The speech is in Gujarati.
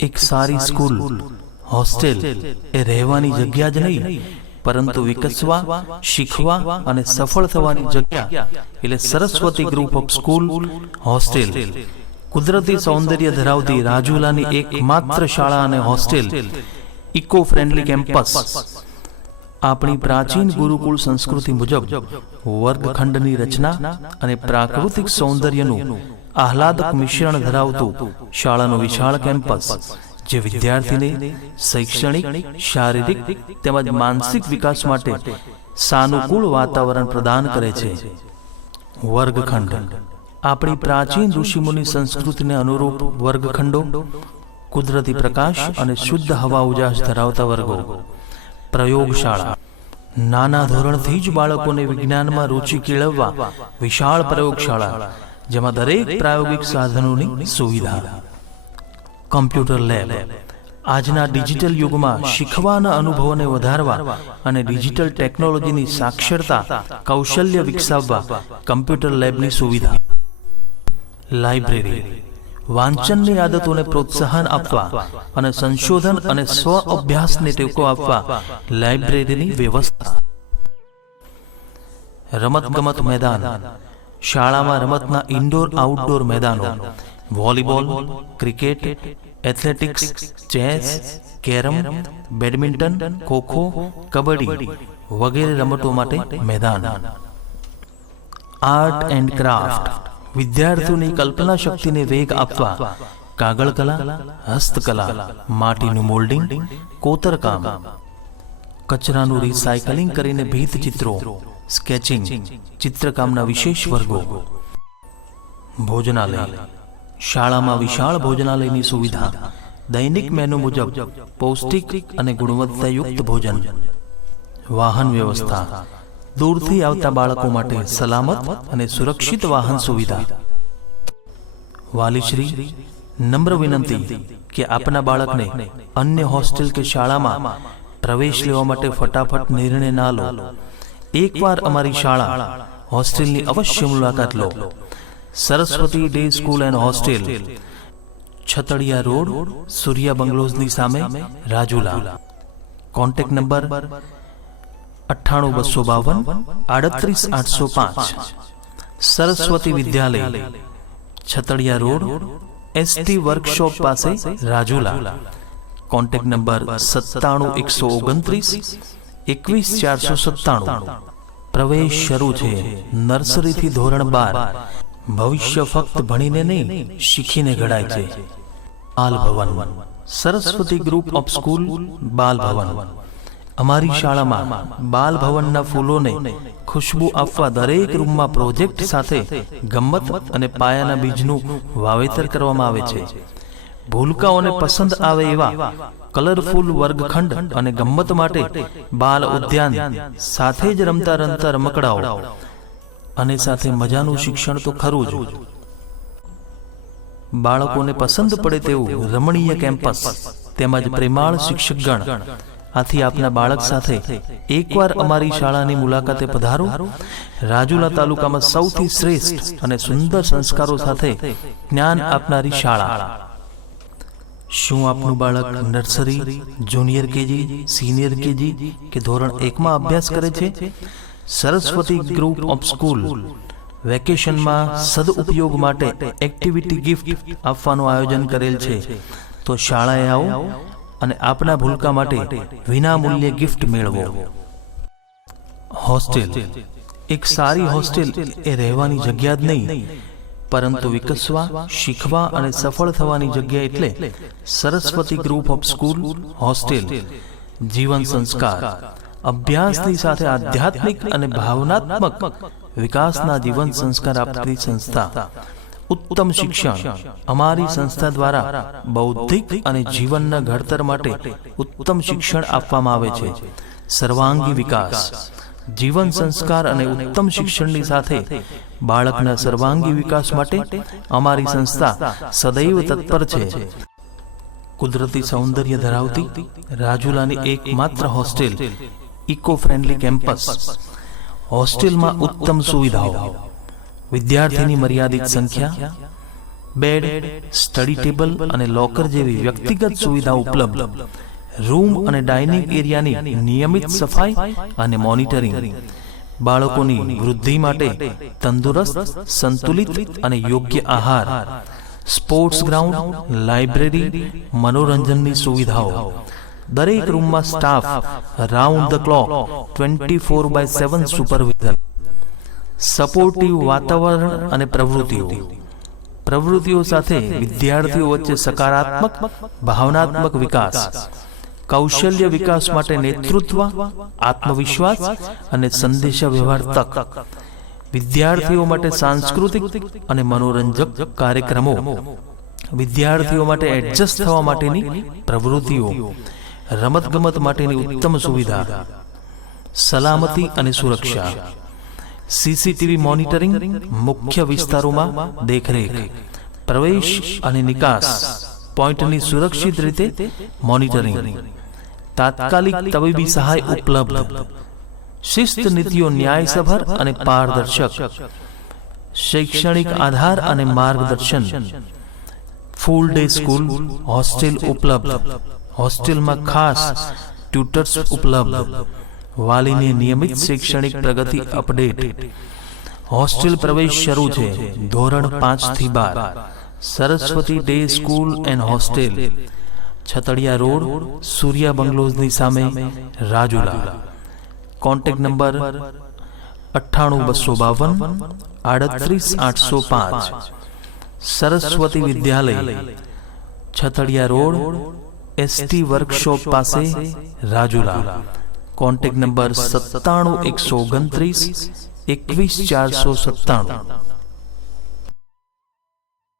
એક સારી સ્કૂલ હોસ્ટેલ એ રહેવાની જગ્યા જ નહીં, પરંતુ વિકસવા, શીખવા અને સફળ થવાની જગ્યા એટલે Saraswati group of school hostel. કુદરતી સૌંદર્ય ધરાવતી રાજુલાની એકમાત્ર શાળા અને હોસ્ટેલ, ઇકો ફ્રેન્ડલી કેમ્પસ. આપણી પ્રાચીન ગુરુકુળ સંસ્કૃતિ મુજબ વર્ગખંડની રચના અને પ્રાકૃતિક સૌંદર્યનું આહલાદક મિશ્રણ ધરાવતું શાળાનું વિશાળ કેમ્પસ, જે વિદ્યાર્થીને શૈક્ષણિક, શારીરિક તેમજ માનસિક વિકાસ માટે સાનુકૂળ વાતાવરણ પ્રદાન કરે છે. વર્ગખંડ આપણી પ્રાચીન ઋષિમુનિ સંસ્કૃતિને અનુરૂપ વર્ગખંડો, કુદરતી પ્રકાશ અને શુદ્ધ હવા ઉજાસ ધરાવતા વર્ગો. પ્રયોગશાળા નાના ધોરણથી જ બાળકોને વિજ્ઞાનમાં રુચિ કેળવવા વિશાળ પ્રયોગશાળા, જેમાં દરેક પ્રાયોગિક સાધનોની સુવિધા. કમ્પ્યુટર લેબ આજના ડિજિટલ યુગમાં શીખવાના અનુભવોને વધારવા અને ડિજિટલ ટેકનોલોજીની સાક્ષરતા કૌશલ્ય વિકસાવવા કમ્પ્યુટર લેબની સુવિધા. લાઇબ્રેરી વાંચનની આદતોને પ્રોત્સાહન આપવા અને સંશોધન અને સ્વ અભ્યાસને ટેકો આપવા લાઇબ્રેરીની વ્યવસ્થા. રમતગમત મેદાન શાળામાં રમતના ઇન્ડોર આઉટડોર મેદાનો, volleyball, cricket, athletics, chess, carrom, badminton, kho kho, kabaddi વગેરે રમતો માટે મેદાન. આર્ટ એન્ડ ક્રાફ્ટ વિદ્યાર્થીઓની કલ્પના શક્તિને વેગ આપવા કાગળ કલા, હસ્તકલા, માટીનું મોલ્ડિંગ, કોતરકામ, કચરાનું રિસાયકલિંગ કરીને ભીંત ચિત્રો, સ્કેચિંગ, ચિત્રકામના વિશેષ વર્ગો. ભોજનાલય શાળામાં વિશાળ ભોજનાલયની સુવિધા, દૈનિક મેનુ મુજબ પૌષ્ટિક અને ગુણવત્તાયુક્ત ભોજન. વાહન વ્યવસ્થા દૂરથી આવતા બાળકો માટે સલામત અને સુરક્ષિત વાહન સુવિધા. વાલીશ્રી નમ્ર વિનંતી કે આપના બાળકને અન્ય હોસ્ટેલ કે શાળામાં પ્રવેશ લેવા માટે ફટાફટ નિર્ણય ના લો. એકવાર અમારી શાળા હોસ્ટેલની અવશ્ય મુલાકાત લો. Saraswati day school and hostel, Chhatadiya road, Surya બંગલોઝની સામે, Rajula. Contact number 982552 3805. Saraswati Vidyalaya, Chhatadiya road, ST workshop પાસે, રાજુલા. Contact number 97 129 21 497. પ્રવેશ શરૂ છે. નર્સરીથી ધોરણ 12. ભવિષ્ય ફક્ત ભણીને નહીં, શીખીને ઘડાય છે. Bal Bhavan Saraswati group of school Bal Bhavan. અમારી શાળામાં બાલ ભવનના ફૂલોને ખુશ્બુ આપવા દરેક રૂમમાં પ્રોજેક્ટ સાથે ગમ્મત અને પાયાના બીજનું વાવેતર કરવામાં આવે છે. ભૂલકાઓને પસંદ આવે એવા કલરફુલ વર્ગખંડ અને ગમ્મત માટે બાલ ઉદ્યાન, સાથે જ રમતા રમતા રમકડાઓ અને સાથે મજાનું શિક્ષણ તો ખરું જ. બાળકોને પસંદ પડે તેવું રમણીય કેમ્પસ તેમજ પ્રેમાળ શિક્ષકગણ. આથી આપના બાળક સાથે એકવાર અમારી શાળાની મુલાકાતે પધારો. રાજુલા તાલુકામાં સૌથી શ્રેષ્ઠ અને સુંદર સંસ્કારો સાથે જ્ઞાન આપનારી શાળા. શું આપનું બાળક nursery, junior KG, senior KG કે ધોરણ 1માં અભ્યાસ કરે છે? સરસ્વતી ગ્રુપ ઓફ સ્કૂલ વેકેશનમાં સદઉપયોગ માટે એક્ટિવિટી ગિફ્ટ આપવાનું આયોજન કરેલ છે. તો શાળાએ આવો અને આપના ભૂલકા માટે વિના મૂલ્યે ગિફ્ટ મેળવો. હોસ્ટેલ એક સારી હોસ્ટેલ એ રહેવાની જગ્યા જ નહીં, પરંતુ વિકસવા, શીખવા અને સફળ થવાની જગ્યા એટલે Saraswati group of school hostel. જીવન સંસ્કાર, અભ્યાસની સાથે આધ્યાત્મિક અને ભાવનાત્મક વિકાસના જીવન સંસ્કાર આપતી સંસ્થા. ઉત્તમ શિક્ષણ અમારી સંસ્થા દ્વારા બૌદ્ધિક અને જીવનના ઘડતર માટે ઉત્તમ શિક્ષણ આપવામાં આવે છે. સર્વાંગી વિકાસ, જીવન સંસ્કાર અને ઉત્તમ શિક્ષણની સાથે બાળકના સર્વાંગી વિકાસ માટે અમારી સંસ્થા સદૈવ તત્પર છે. કુદરતી સૌંદર્ય ધરાવતી રાજુલાની એકમાત્ર હોસ્ટેલ, ઇકો ફ્રેન્ડલી કેમ્પસ. હોસ્ટેલમાં ઉત્તમ સુવિધાઓ, વિદ્યાર્થીની મર્યાદિત સંખ્યા, બેડ, સ્ટડી ટેબલ અને લોકર જેવી વ્યક્તિગત સુવિધા ઉપલબ્ધ. રૂમ અને ડાઇનિંગ એરિયાની નિયમિત સફાઈ અને મોનિટરિંગ. બાળકોની વૃદ્ધિ માટે તંદુરસ્ત, સંતુલિત અને યોગ્ય આહાર. સ્પોર્ટ્સ ગ્રાઉન્ડ, લાઇબ્રેરી, મનોરંજનની સુવિધાઓ. દરેક રૂમમાં staff round the clock 24/7 supervision. Supportive વાતાવરણ અને પ્રવૃત્તિઓ સાથે વિદ્યાર્થીઓ વચ્ચે સકારાત્મક ભાવનાત્મક વિકાસ. કૌશલ્ય વિકાસ માટે નેતૃત્વ, આત્મવિશ્વાસ અને સંદેશા વ્યવહાર તક. વિદ્યાર્થીઓ માટે સાંસ્કૃતિક અને મનોરંજક કાર્યક્રમો. વિદ્યાર્થીઓ માટે એડજસ્ટ થવા માટેની પ્રવૃત્તિઓ. રમતગમત માટેની ઉત્તમ સુવિધા. સલામતી અને સુરક્ષા. સીસીટીવી મોનિટરિંગ, મુખ્ય વિસ્તારોમાં દેખરેખ. પ્રવેશ અને નિકાસ પોઈન્ટની સુરક્ષિત રીતે મોનિટરિંગ. તાત્કાલિક તબીબી સહાય ઉપલબ્ધ. શિસ્ત નીતિઓ ન્યાયસભર અને પારદર્શક. શૈક્ષણિક આધાર અને માર્ગદર્શન. ફૂલ ડે સ્કૂલ હોસ્ટેલ ઉપલબ્ધ. હોસ્ટેલમાં ખાસ ટ્યુટર્સ ઉપલબ્ધ. વાલીને નિયમિત શૈક્ષણિક પ્રગતિ અપડેટ. હોસ્ટેલ પ્રવેશ શરૂ છે ધોરણ 5 થી 12. Saraswati day school and hostel, Chhatadiya road, Surya બંગલોઝની સામે, Rajula. Contact number 98 252 38 805. Saraswati Vidyalaya, Chhatadiya road, ST workshop પાસે, રાજુલા. Contact number 97 129 21 497.